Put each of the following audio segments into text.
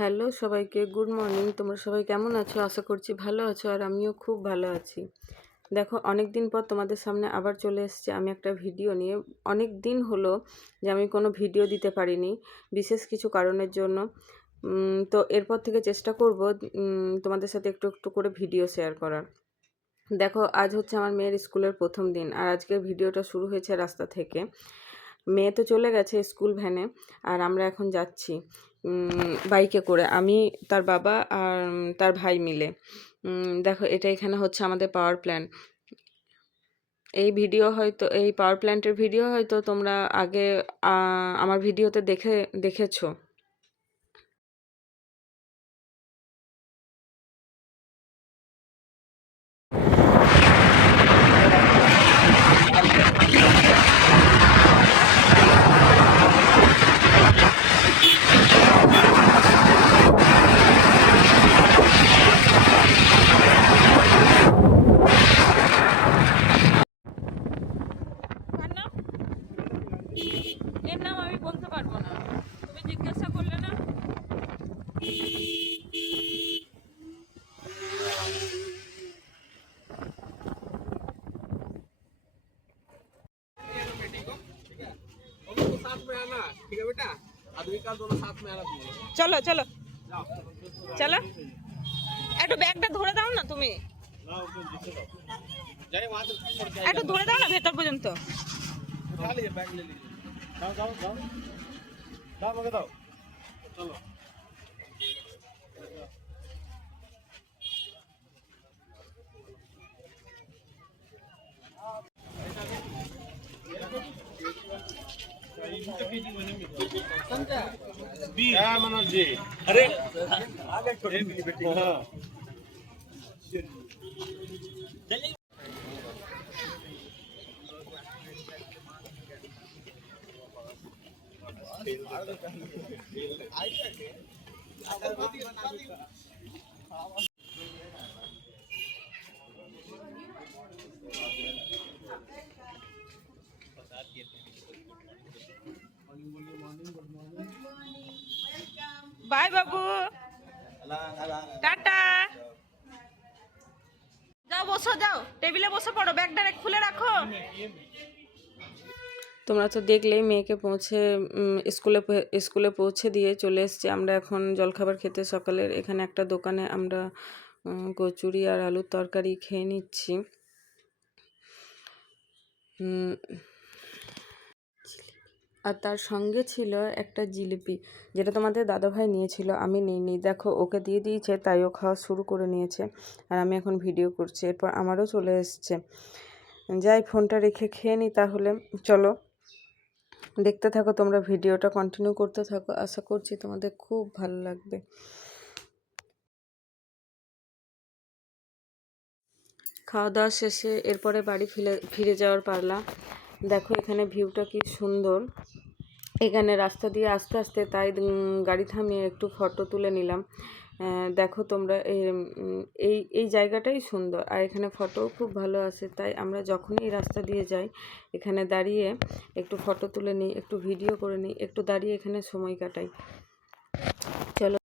Hello সবাইকে, good morning. তোমরা সবাই কেমন আছো? আশা করছি ভালো আছো, আর আমিও খুব ভালো আছি। দেখো, অনেক দিন পর তোমাদের সামনে আবার চলে এসেছি আমি একটা ভিডিও নিয়ে। অনেক দিন হলো যে আমি কোনো ভিডিও দিতে পারিনি, বিশেষ কিছু কারণের জন্য। তো এরপর থেকে চেষ্টা করব তোমাদের সাথে একটু একটু করে ভিডিও শেয়ার করার। দেখো, আজ হচ্ছে আমার মেয়ের স্কুলের প্রথম দিন, আর আজকের ভিডিওটা শুরু হয়েছে রাস্তা থেকে। মেয়ে তো চলে গেছে স্কুল ভ্যানে, আর আমরা এখন যাচ্ছি বাইকে করে, আমি, তার বাবা আর তার ভাই মিলে। দেখো, এটা এখানে হচ্ছে আমাদের পাওয়ার প্ল্যান্ট। এই পাওয়ার প্ল্যান্টের ভিডিও হয়তো তোমরা আগে আমার ভিডিওতে দেখেছো। এর নাম আমি বলতে পারবো না, তুমি জিজ্ঞাসা করলে না। চলো চলো চলো, একটু ব্যাগটা ধরে দাও না তুমি, একটু ধরে দাও না ভেতর পর্যন্ত। मनोज जी, अरे आगे বাই বাবু, টাটা। যাও বসো, যাও টেবিলে বসে পড়ো, ব্যাগটা খুলে রাখো। তোমরা তো দেখলেই মেয়েকে স্কুলে পৌঁছে দিয়ে চলে এসেছি আমরা এখন জলখাবার খেতে। সকালের এখানে একটা দোকানে আমরা কচুরি আর আলুর তরকারি খেয়ে নিচ্ছি। আর তার সঙ্গে ছিল একটা জিলিপি, যেটা তোমাদের দাদাভাই নিয়েছিল, আমি নিইনি। দেখো, ওকে দিয়ে দিয়েছে, তাই ও খাওয়া শুরু করে নিয়েছে, আর আমি এখন ভিডিও করছি। এরপর আমারও চলে এসছে। যাই, ফোনটা রেখে খেয়ে নিই তাহলে। চলো দেখতে থাকো, তোমরা ভিডিওটা কন্টিনিউ করতে থাকো, আশা করছি তোমাদের খুব ভালো লাগবে। খাওয়া দাওয়া শেষে এরপরে বাড়ি ফিরে যাওয়ার পারলা। দেখো এখানে ভিউটা কি সুন্দর। এখানে রাস্তা দিয়ে আস্তে আস্তে, তাই গাড়ি থামিয়ে একটু ফটো তুলে নিলাম। দেখো তোমরা, এই জায়গাটাই সুন্দর, আর এখানে ফটোও খুব ভালো আসে। তাই আমরা যখনই এই রাস্তা দিয়ে যাই, এখানে দাঁড়িয়ে একটু ফটো তুলে নিই, একটু ভিডিও করে নিই, একটু দাঁড়িয়ে এখানে সময় কাটাই। চলো।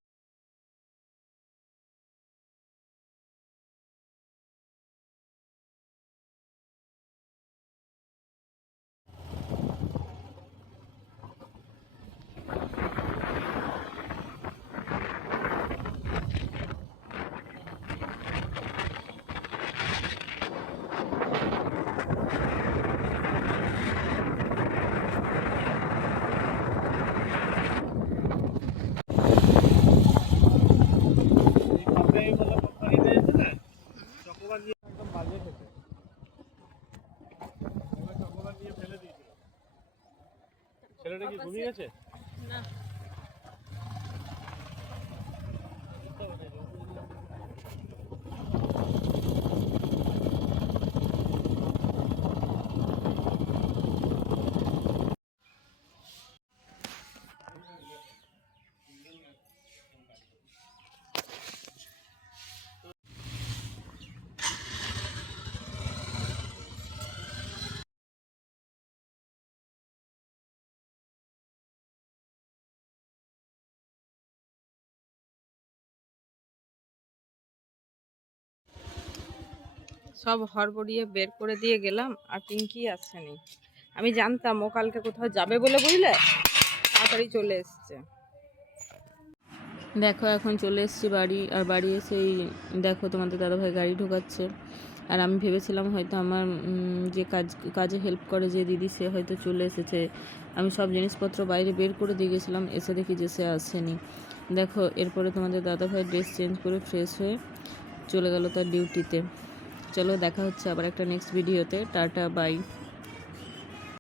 ছেলেটা কি ঘুমিয়ে গেছে? না। সব হড়বড়িয়ে বের করে দিয়ে গেলাম, আর পিঙ্কি আসেনি। আমি জানতাম ও কালকে কোথাও যাবে বলে, বুঝলে, তাড়াতাড়ি চলে এসছে। দেখো এখন চলে এসেছি বাড়ি, আর বাড়ি এসেই দেখো তোমাদের দাদাভাই গাড়ি ঢোকাচ্ছে। আর আমি ভেবেছিলাম হয়তো আমার যে কাজে হেল্প করে যে দিদি, সে হয়তো চলে এসেছে। আমি সব জিনিসপত্র বাইরে বের করে দিয়ে গেছিলাম, এসে দেখি যে সে আসেনি। দেখো এরপরে তোমাদের দাদাভাই ড্রেস চেঞ্জ করে ফ্রেশ হয়ে চলে গেল তার ডিউটিতে। চলো দেখা হচ্ছে আবার একটা নেক্সট ভিডিওতে। Tata, by.